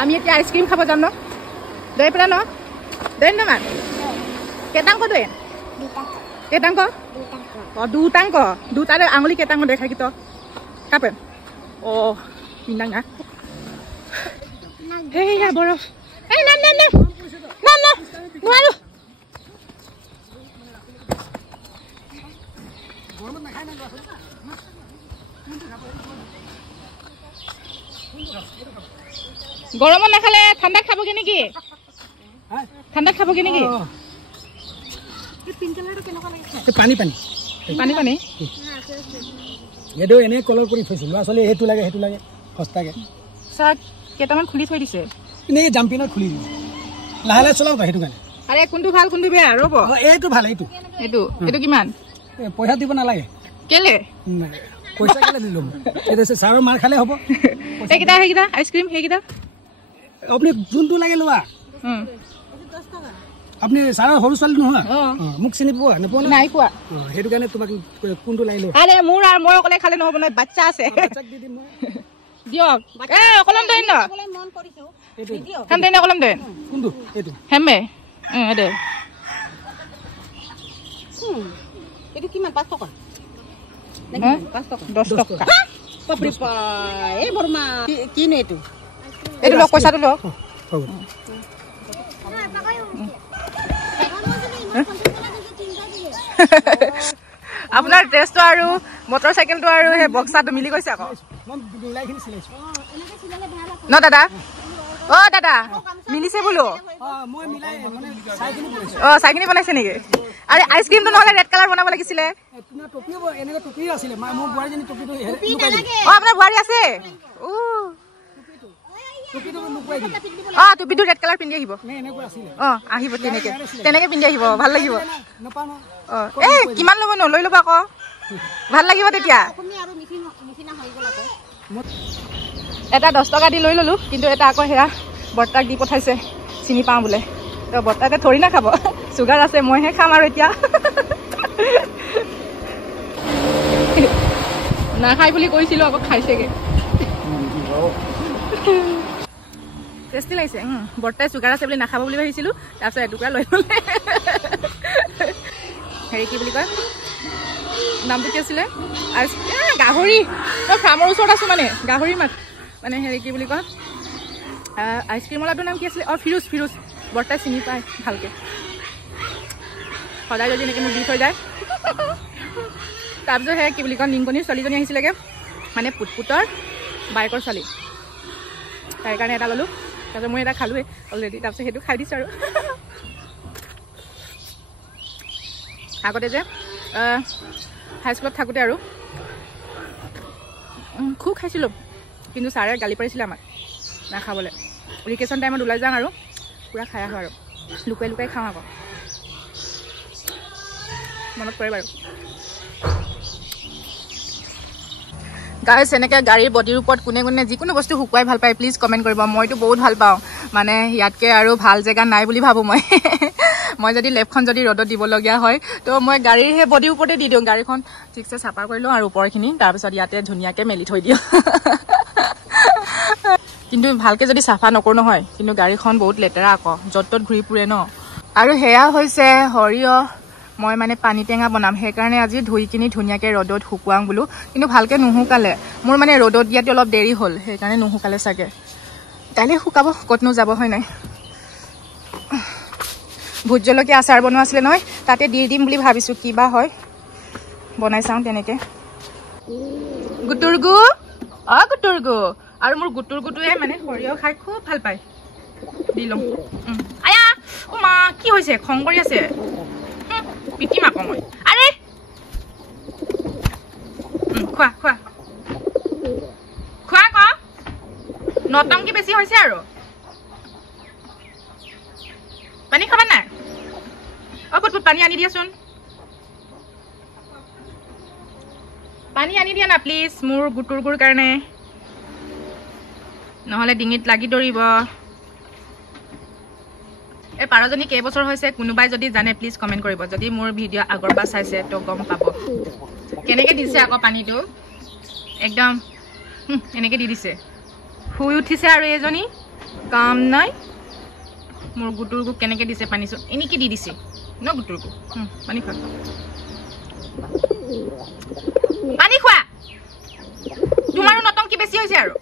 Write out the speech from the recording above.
আমি এতিয়া আইচক্ৰীম খাব যাম ন দৈ পেলা ন দৈ নমান কেইটাংক দৈ কেইটাংক অঁ দুটাংক দুটাৰে আঙুলি কেইটাংক দেখাই কি তই কাপেন অঁ তিনটাংকা সেয়া বৰফ এই নাম নাম নাম নাম নাম নোৱাৰো গৰমত নাখালে ঠাণ্ডাত খাবগে নেকি ঠাণ্ডাত খাবগে নেকি পানী পানী পানী পানী এইটো এনেই কলৰ কৰি থৈছোঁ ল'ৰা ছোৱালী সেইটো লাগে সস্তাকৈ চাৰ্ট কেইটামান খুলি থৈ দিছে এনেই জাম্পিনত খুলি দিওঁ লাহে লাহে চলাওঁ সেইটো কাৰণে আৰে কোনটো ভাল কোনটো বেয়া ৰ'ব এইটো ভাল এইটো এইটো এইটো কিমান পইচা দিব নালাগে কেলে পইচা কেলে দিলোঁ এইটো ছাৰৰ মাৰ খালে হ'ব সেইকেইটা আইচক্ৰীম সেইকেইটা আপুনি যোনটো লাগে লোৱা আপুনি ছাৰৰ সৰু ছোৱালী নহয় মোক চিনি পোৱা নোপোৱা নাই পোৱা সেইটো কাৰণে তোমাক কোনটো লাগে লোৱা আৰে মোৰ আৰু মই অকলে খালে নহ'ব নহয় বাচ্চা আছে দিয়ক অকলম দৈ ন অকলম দৈ কোনটো এইটো হেমে দে এইটো কিমান 5 টকা 10 টকা বাপৰে এই বৰমা কিনো এইটো এইটো লওক পইচাটো লওক আপোনাৰ ড্ৰেছটো আৰু মটৰ চাইকেলটো আৰু সেই বক্সাটো মিলি গৈছে আকৌ ন দাদা অ' দাদা মিলিছে বোলো অ' চাইকিনি বনাইছে নেকি আৰে আইচক্ৰীমটো নহ'লে ৰেড কালাৰ বনাব লাগিছিলে অ' আপোনাৰ বোৱাৰী আছে টুপিটো ৰেড কালাৰ পিন্ধি আহিব আহিব তেনেকে পিন্ধি আহিব ভাল লাগিব এই কিমান ল'ব ন লৈ ল'ব আকৌ ভাল লাগিব তেতিয়া এটা 10 টকা দি লৈ ল'লো কিন্তু এটা আকৌ সেয়া বৰ্তাক দি পঠাইছে চিনি পাওঁ বোলে তো বৰ্তাকে থৰি না খাব চুগাৰ আছে মইহে খাম আৰু এতিয়া নাখাই বুলি কৈছিলোঁ আকৌ খাইছেগে টেষ্টি লাগিছে বৰ্তাই চুগাৰ আছে বুলি নাখাব বুলি ভাবিছিলোঁ তাৰপিছত এটুকুৰা লৈ ল'লে হেৰি কি বুলি কয় নামটো কি আছিলে গাহৰি মই ফাৰ্মৰ ওচৰত আছোঁ মানে গাহৰি মাছ মানে হেৰি কি বুলি কয় আইচক্ৰীমৱালাটোৰ নাম কি আছিলে ফিৰোজ বৰ্তাই চিনি পায় ভালকৈ সদায় যদি এনেকৈ মোক দি থৈ যায় তাৰপিছত সেই কি বুলি কয় নিংকনিৰ ছোৱালীজনী আহিছিলেগৈ মানে পুটপুটৰ বাইকৰ ছোৱালী তাইৰ কাৰণে এটা ল'লোঁ তাৰপিছত মই এটা খালোঁৱেই অলৰেডি তাৰপিছত সেইটো খাই দিছোঁ আৰু আগতে যে হাইস্কুলত থাকোঁতে আৰু খুব খাইছিলোঁ কিন্তু ছাৰে গালি পাৰিছিলে আমাক নাখাবলৈ ভেকেশ্যন টাইমত ওলাই যাওঁ আৰু পূৰা খাই আহোঁ আৰু লুকাই লুকাই খাওঁ আকৌ মনত পৰে বাৰু গাইজ এনেকৈ গাড়ীৰ বডিৰ ওপৰত কোনে কোনে যিকোনো বস্তু শুকুৱাই ভাল পায় প্লিজ কমেণ্ট কৰিব মইতো বহুত ভাল পাওঁ মানে ইয়াতকৈ আৰু ভাল জেগা নাই বুলি ভাবোঁ মই যদি লেপখন যদি ৰ'দত দিবলগীয়া হয় তো মই গাড়ীৰ সেই বডিৰ ওপৰতে দি দিওঁ গাড়ীখন ঠিকছে চাফা কৰি লওঁ আৰু ওপৰখিনি তাৰপিছত ইয়াতে ধুনীয়াকৈ মেলি থৈ দিওঁ কিন্তু ভালকৈ যদি চাফা নকৰোঁ নহয় কিন্তু গাড়ীখন বহুত লেতেৰা আকৌ য'ত ত'ত ঘূৰি ফুৰে ন আৰু সেয়া হৈছে সৰিয়হ মই মানে পানী টেঙা বনাম সেইকাৰণে আজি ধুই কিনি ধুনীয়াকৈ ৰ'দত শুকুৱাওঁ বোলো কিন্তু ভালকৈ নুশুকালে মোৰ মানে ৰ'দত দিয়াতে অলপ দেৰি হ'ল সেইকাৰণে নুশুকালে চাগে কাইলৈ শুকাব ক'তনো যাব হয় নাই ভোট জলকীয়া আচাৰ বনোৱা আছিলে নহয় তাতে দি দিম বুলি ভাবিছোঁ কিবা হয় বনাই চাওঁ তেনেকৈ গুটুৰগু গুটুৰগু আৰু মোৰ গুটুৰগুটোৱে মানে সৰিয়হ খাই খুব ভাল পায় দি ল'ম আয়া অ' মা কি হৈছে খং কৰি আছে পিটিম আকৌ মই আৰে খোৱা খোৱা খোৱা আকৌ নটংকি বেছি হৈছে আৰু পানী খাবা নাই পুট পানী আনি দিয়াচোন পানী আনি দিয়া না প্লিজ মোৰ গুটুৰগুৰ কাৰণে নহ'লে ডিঙিত লাগি ধৰিব এই পাৰজনী কেইবছৰ হৈছে কোনোবাই যদি জানে প্লিজ কমেণ্ট কৰিব যদি মোৰ ভিডিঅ' আগৰ পৰা চাইছে তো গম পাব কেনেকৈ দিছে আকৌ পানীটো একদম এনেকৈ দি দিছে শুই উঠিছে আৰু এজনী কাম নাই মোৰ গুটুৰকো কেনেকৈ দিছে পানী চোন এনেকৈ দি দিছে ন গুটুৰকো পানী খোৱা পানী খোৱা তোমাৰো নটংকি বেছি হৈছে আৰু